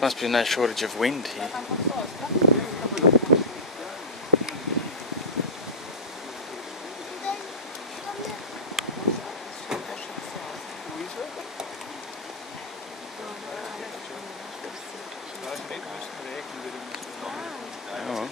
Must be no shortage of wind here. Oh.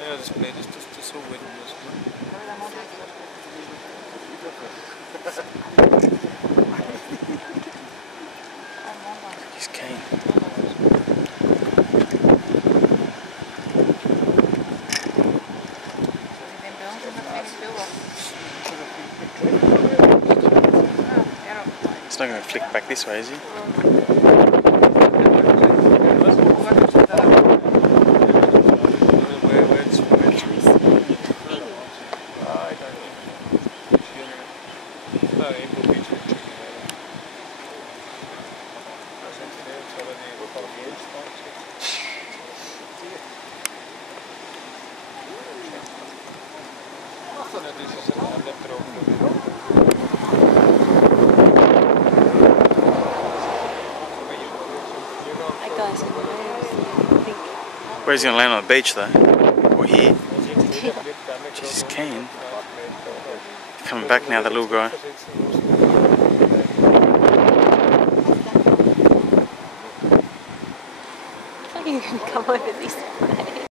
Ja, das Blöde ist, dass das so werden muss. He's keen. It's not going to flick back this way, is he? Where's he going to land on the beach though? Or here? Jeez, he's keen. Coming back now, that little guy. I think you can come over this way.